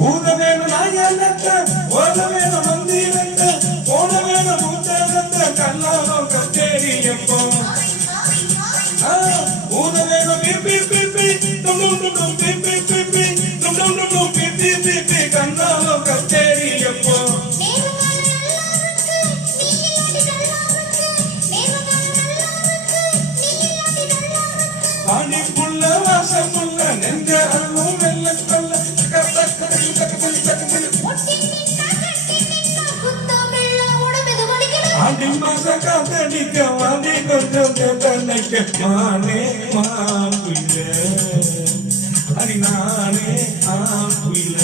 ஊத வேணும் நாயனத்தை ஓத வேணும் மந்திரத்தை போன வேணும் மூத்தனத்தை கல்லாலம் கச்சேரி எப்போ ஊத வேணும் பிபி பிபி டும் டும் டும் டும் பிபி பிபி டும் டும் டும் டும் பிபி பிபி கல்லாலம் கச்சேரி எப்போ பாணிப்புள்ள வாசமுள்ள நெஞ்ச அருளும் வெள்ள கொள்ள ஆடி மாச காத்தடிக்க வாடி கொஞ்சம் கேட்டனைக்க மானே மாப்பிள்ள அடி நானே ஆப்பிள்ள